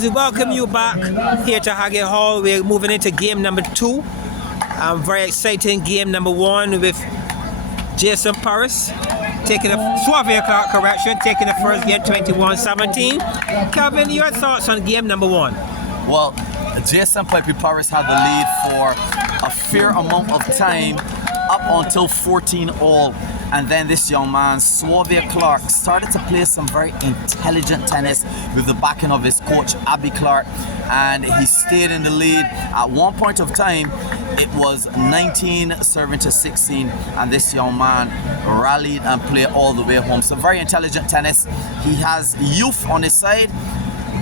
We welcome you back here to Haggett Hall. We're moving into game number 2. Very exciting game number 1 with Jason Parris taking the Sauve correction, taking the first game 21-17. Calvin, your thoughts on game number 1? Well, Jason Parris had the lead for a fair amount of time up until 14 all. And then this young man, Sauve Clarke, started to play some very intelligent tennis with the backing of his coach, Clarke, and he stayed in the lead. At one point of time, it was 19 serving to 16, and this young man rallied and played all the way home. So very intelligent tennis. He has youth on his side.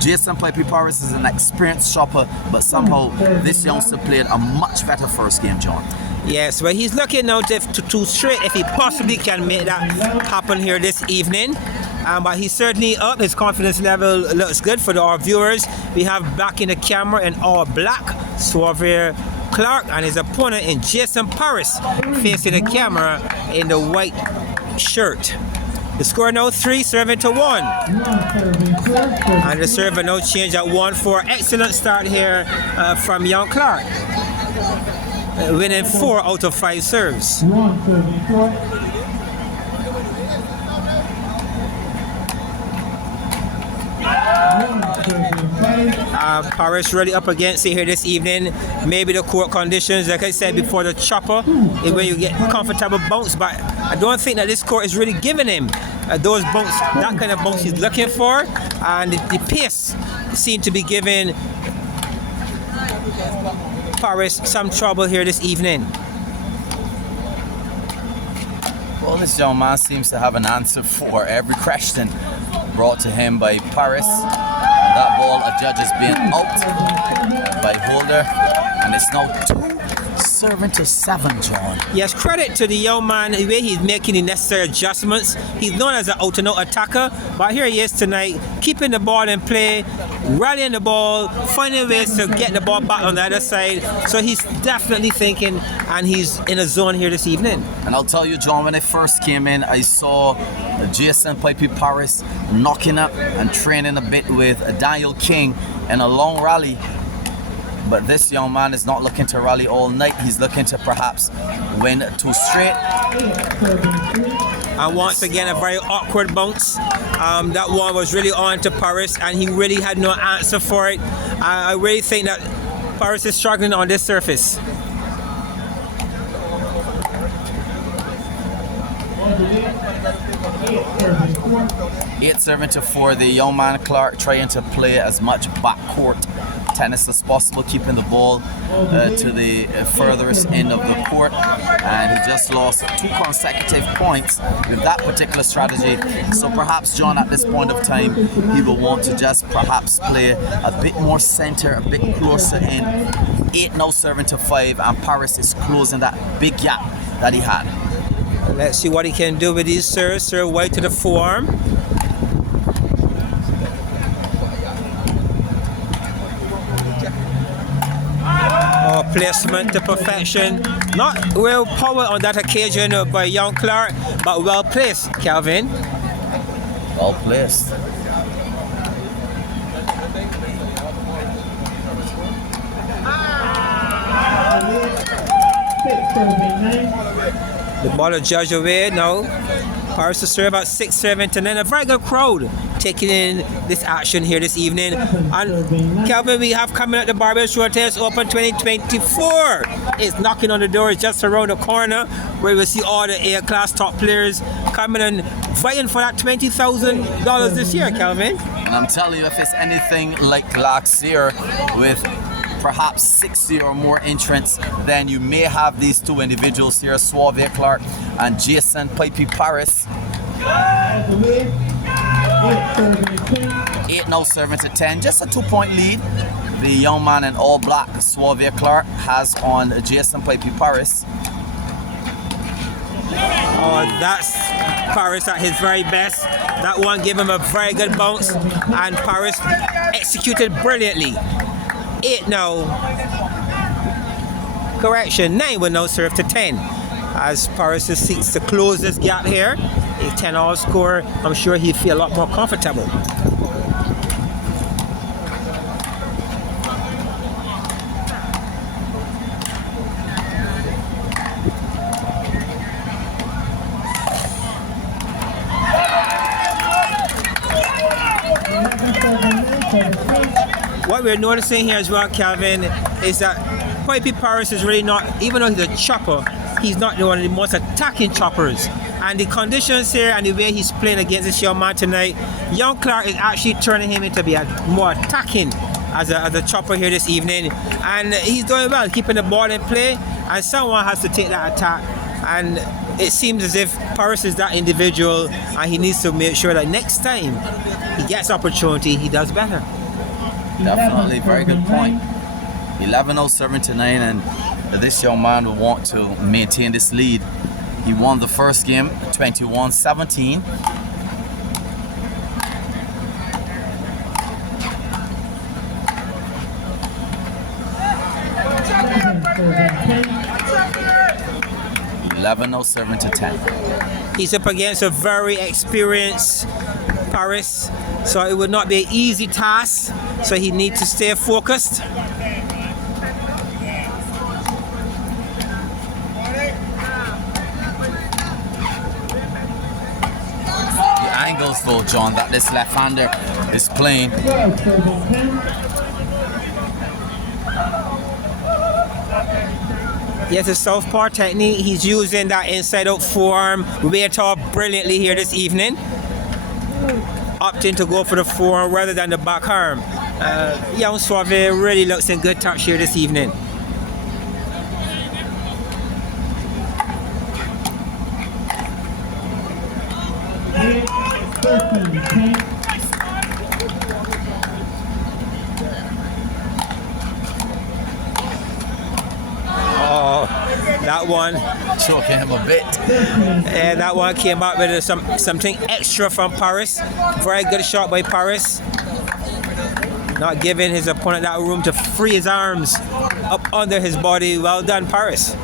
Jason Parris is an experienced shopper, but somehow this youngster played a much better first game, John. Yes, well, he's looking now to two straight if he possibly can make that happen here this evening. But he's certainly up. His confidence level looks good for our viewers. We have back in the camera in all black Sauve Clarke and his opponent in Jason Parris facing the camera in the white shirt. The score now 3 serving to 1. And the server now change at 1-4. Excellent start here from young Clarke. Winning 4 out of 5 serves. Parris really up against it here this evening. Maybe the court conditions, like I said before, the chopper is where you get comfortable bounce, but I don't think that this court is really giving him those bounce, that kind of bounce he's looking for, and the pace seemed to be giving Parris some trouble here this evening. Well, this young man seems to have an answer for every question brought to him by Parris. That ball, a judge is being out by Holder, and it's now 2 serving to 7, John. Yes, credit to the young man, the way he's making the necessary adjustments. He's known as an out-and-out attacker, but here he is tonight, keeping the ball in play, rallying the ball, finding ways to get the ball back on the other side. So he's definitely thinking, and he's in a zone here this evening. And I'll tell you, John, when I first came in, I saw Jason Parris knocking up and training a bit with Daniel King in a long rally. But this young man is not looking to rally all night. He's looking to perhaps win 2 straight. And once again, a very awkward bounce. That one was really on to Parris, and he really had no answer for it. I really think that Parris is struggling on this surface. Eight serving to 4. The young man Clarke trying to play as much backcourt tennis as possible, keeping the ball to the furthest end of the court, and he just lost 2 consecutive points with that particular strategy. So perhaps, John, at this point of time, he will want to just perhaps play a bit more center, a bit closer in. 8 now serving to 5, and Parris is closing that big gap that he had. Let's see what he can do with these serves. Serve wide to the forearm. Placement to perfection. Not well power on that occasion by young Clarke, but well placed, Calvin. Well placed. The ball is judged away now. Parris to serve at 6 serving to 9. A very good crowd taking in this action here this evening. And Calvin, we have coming at the Barbell Short Tennis Open 2024. It's knocking on the door just around the corner, where we'll see all the A-class top players coming and fighting for that $20,000 this year, Calvin. And I'm telling you, if it's anything like last year with perhaps 60 or more entrants, then you may have these 2 individuals here, Sauve Clarke and Jason Parris. 8 now serving to 10, just a 2-point lead. The young man in all black, Sauve Clarke, has on Jason Parris. Oh, that's Parris at his very best. That one gave him a very good bounce, and Parris executed brilliantly. 8 now. Correction, 9 will now serve to 10. As Parris seeks to close this gap here. A 10-all score, I'm sure he'd feel a lot more comfortable. what we're noticing here as well, Calvin, is that Parris is really not, even though he's a chopper, he's not one of the most attacking choppers. And the conditions here and the way he's playing against this young man tonight, young Clarke is actually turning him into be a more attacking as a chopper here this evening. And he's doing well, keeping the ball in play, and someone has to take that attack. And it seems as if Parris is that individual, and he needs to make sure that next time he gets opportunity, he does better. Definitely, very good point. 11-0 serving to 9, and this young man will want to maintain this lead. He won the first game 21-17. Serving to 10. He's up against a very experienced Parris, so it would not be an easy task, so he needs to stay focused. The angles though, John, that this left-hander is playing. Yes, a southpaw technique. He's using that inside-out forearm way off brilliantly here this evening. Opting to go for the forearm rather than the back arm. Young Sauve really looks in good touch here this evening. That one choking him a bit. And that one came out with something extra from Parris. Very good shot by Parris. Not giving his opponent that room to free his arms up under his body. Well done, Parris.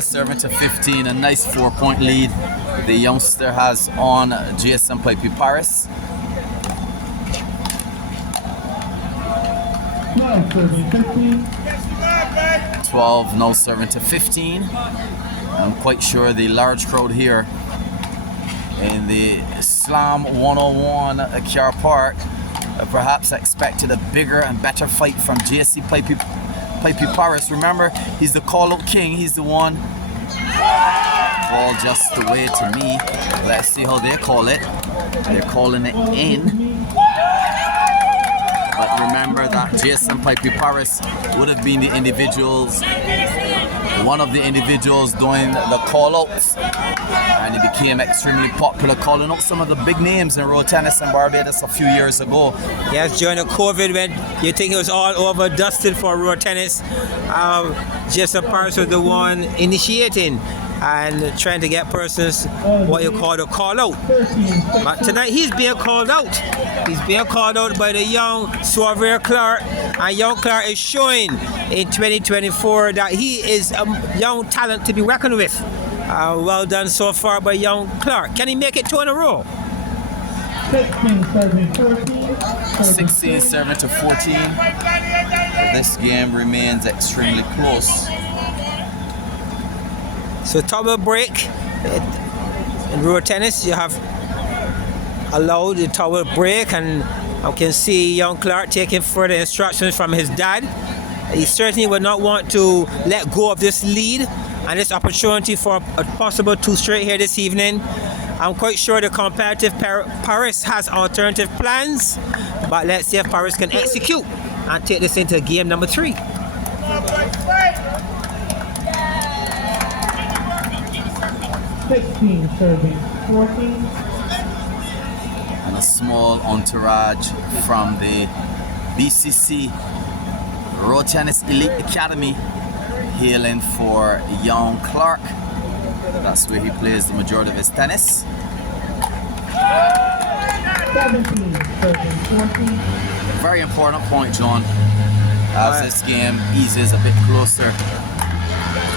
Serving to 15, a nice 4-point lead the youngster has on GSM Parris. 12 now serving to 15. I'm quite sure the large crowd here in the Slam 101 at Car Park perhaps expected a bigger and better fight from GSC Parris. Remember, he's the call-out king. He's the one. Ball just away to me. Let's see how they call it. They're calling it in. But remember that GSM Parris would have been the individuals, one of the individuals doing the call-outs, and he became extremely popular, calling out some of the big names in road tennis in Barbados a few years ago. Yes, during the COVID, when you think it was all over, dusted for road tennis, GSM Parris was the one initiating and trying to get persons what you call the call out. But tonight he's being called out. He's being called out by the young Sauve Clarke, and young Clarke is showing in 2024 that he is a young talent to be reckoned with. Well done so far by young Clarke. Can he make it 2 in a row? 16 serving to 14. This game remains extremely close. So double break. In road tennis you have allowed the double break, and I can see young Clarke taking further instructions from his dad. He certainly would not want to let go of this lead and this opportunity for a possible 2 straight here this evening. I'm quite sure the competitive Parris has alternative plans, but let's see if Parris can execute and take this into game number 3. Serving 14. And a small entourage from the BCC Road Tennis Elite Academy hailing for young Clarke. That's where he plays the majority of his tennis. 17 serving 14. Very important point, John, as this game eases a bit closer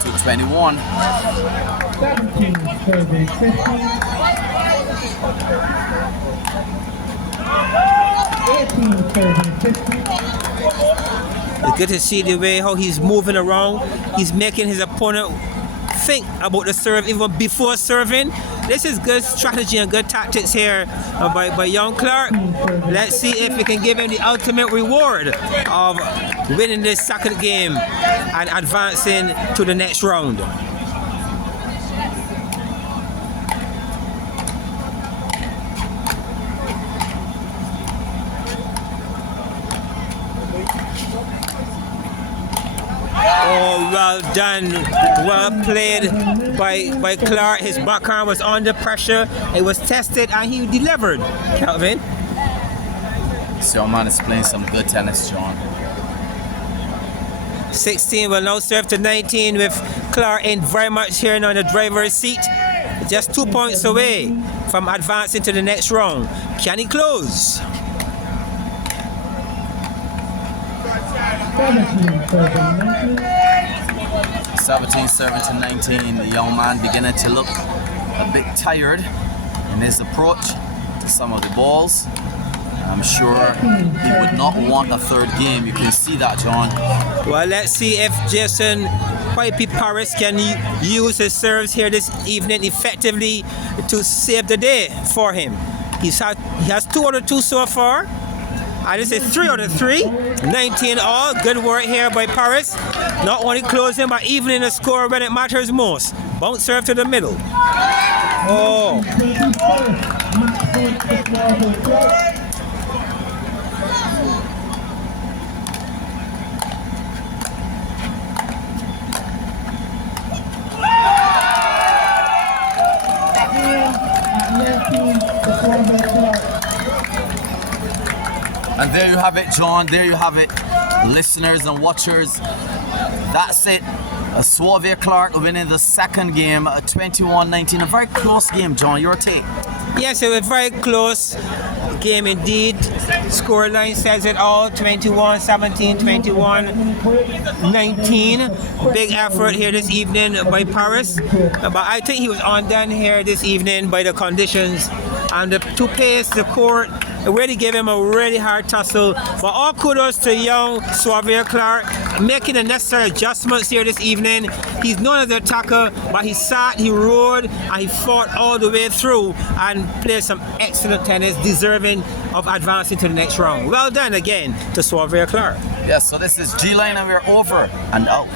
to 21. 17 serving 15. 18 serving 50. It's good to see the way how he's moving around. He's making his opponent think about the serve even before serving. This is good strategy and good tactics here by young Clarke. Let's see if we can give him the ultimate reward of winning this second game and advancing to the next round. Oh, well done. Well played by Clarke. His backhand was under pressure. It was tested and he delivered. Calvin. This young man is playing some good tennis, John. 16 will now serve to 19 with Clarke in very much here on the driver's seat. Just 2 points away from advancing to the next round. Can he close? 17 serving 19. 17 serving to 19. The young man beginning to look a bit tired in his approach to some of the balls. I'm sure he would not want a third game. You can see that, John. Well, let's see if Jason Parris can use his serves here this evening effectively to save the day for him. He has 2 out of 2 so far. And this is 3 out of 3. 19 all. Good work here by Parris. Not only closing, but evening the score when it matters most. Bounce serve to the middle. Oh. And there you have it, John. There you have it, listeners and watchers. That's it. Sauve Clarke winning the second game, 21-19. A very close game, John. Your take? Yes, it was very close game indeed. Scoreline says it all. 21-17, 21-19. Big effort here this evening by Parris. But I think he was undone here this evening by the conditions and the pace, the court. It really gave him a really hard tussle. But all kudos to young Sauve Clarke making the necessary adjustments here this evening. He's known as an attacker, but he sat, he rode, and he fought all the way through and played some excellent tennis, deserving of advancing to the next round. Well done again to Sauve Clarke. Yes, so this is G-Line and we're over and out.